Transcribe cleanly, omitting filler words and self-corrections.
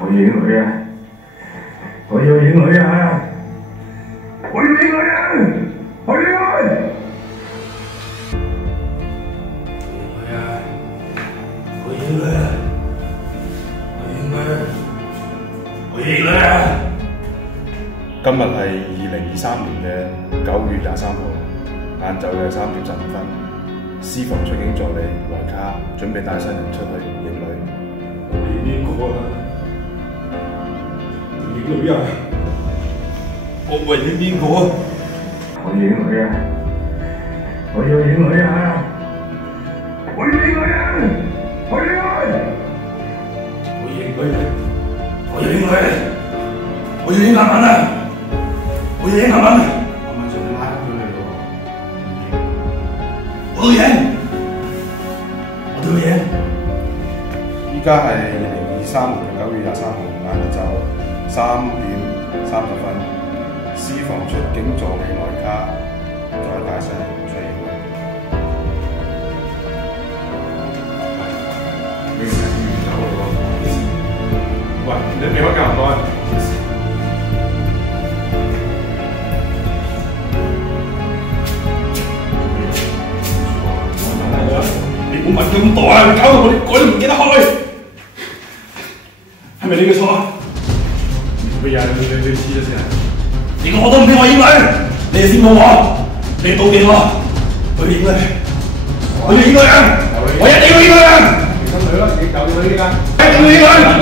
我要影佢啊！我要影佢啊！我要影佢啊！我要影佢！我影佢啊！我影佢！我影佢啊！今日係2023年嘅9月23號，晏晝嘅3點15分，司房出境助理萊卡準備帶新人出去影女。你邊個啊？影女啊！我為你邊個啊？我影佢啊！我要影佢啊！我要影佢啊！我要影佢！我影佢！我要影佢！我要影阿敏啊！我要影阿敏！阿敏仲拉咗你喎，我都影！我都影！依家係2023年嘅9月23號晏晝3點30分，司房出境助理萊卡再帶新人出影女。你成日唔走嘞喎！喂，你未開教唔該。你唔好問咁多啊！你搞到我啲鬼都唔記得開，係咪你嘅錯啊？乜嘢？你知咗先啊？連我都唔俾我影女，你哋先冇我，你妒忌我，我要影女，我要影女啊！我一定要影女啊！影女啦，你搞掂佢呢間，一定要影女！